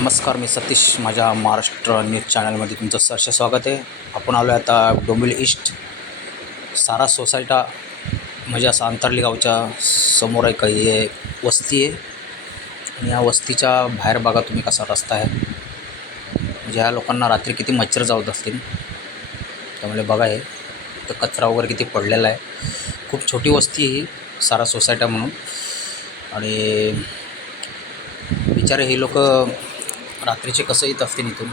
नमस्कार, मी सतीश. माझ्या महाराष्ट्र न्यूज चॅनलमध्ये तुमचं सहर्ष स्वागत आहे. आपण आलो आहे आता डोंबिवली ईस्ट सारा सोसायटा म्हणजे असं अंतर्ली गावच्या समोर एक हे वस्ती आहे. आणि या वस्तीच्या बाहेर बघा तुम्ही कसा रस्ता आहे. म्हणजे ह्या लोकांना रात्री किती मच्छर चावत असतील. त्यामुळे बघा हे तर कचरा वगैरे किती पडलेला आहे. खूप छोटी वस्ती आहे ही सारा सोसायटा म्हणून. आणि बिचारे हे लोक रात्रीचे कसं येत असतील इथून.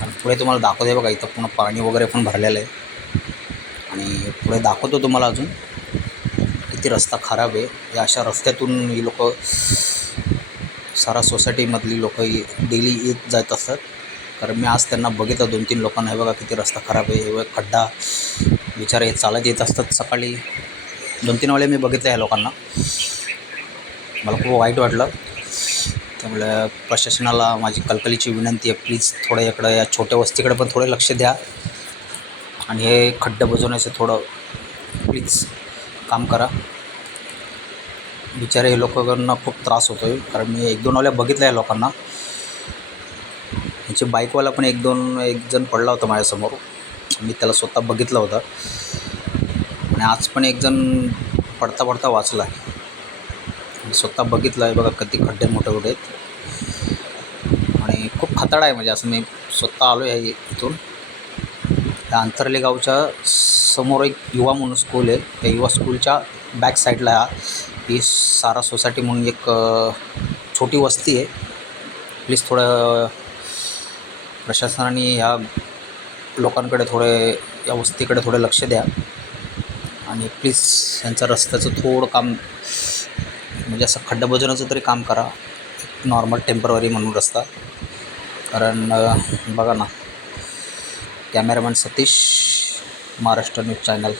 आणि पुढे तुम्हाला दाखवते बघा, इथं पूर्ण पाणी वगैरे पण भरलेलं आहे. आणि पुढे दाखवतो तुम्हाला अजून किती रस्ता खराब आहे. या अशा रस्त्यातून ही लोक सारा सोसायटीमधली लोक डेली येत जात असतात. कारण मी आज त्यांना बघितलं 2-3 लोकांना. हे बघा किती रस्ता खराब आहे. हे खड्डा, बिचारे हे चालत येत असतात. सकाळी 2-3 वेळे मी बघितलं ह्या लोकांना. मला खूप वाईट वाटलं. त्यामुळे प्रशासनाला माझी कळकळीची विनंती आहे, प्लीज थोडं इकडं या छोट्या वस्तीकडे पण थोडे लक्ष द्या. आणि हे खड्डे बुजवण्याचं थोडं प्लीज काम करा. बिचारे हे लोकांना खूप त्रास होतो आहे. कारण मी 1-2 वेळा बघितलं या लोकांना. यांची बाईकवाला पण एक जण पडला होता माझ्यासमोर. मी त्याला स्वतः बघितलं होतं. आणि आज पण एक जण पडता पडता वाचला आहे. मी स्वतः बघितलं आहे. बघा किती खड्डे मोठे मोठे आहेत. आणि खूप खतरा आहे. म्हणजे असं मी स्वतः आलो आहे इथून. त्या अंतर्ली गावच्या समोर एक युवा म्हणून स्कूल आहे. त्या युवा स्कूलच्या बॅक साईडला ही सारा सोसायटी म्हणून एक छोटी वस्ती आहे. प्लीज थोडं प्रशासनाने ह्या लोकांकडे या वस्तीकडे थोडं लक्ष द्या. आणि प्लीज यांचं रस्त्याचं थोडं काम, म्हणजे असं खड्डा बुजवण्याचं तरी काम करा. नॉर्मल टेम्पररी म्हणून रस्ता. कारण बघा ना, cameraman Satish, Maharashtra news channel.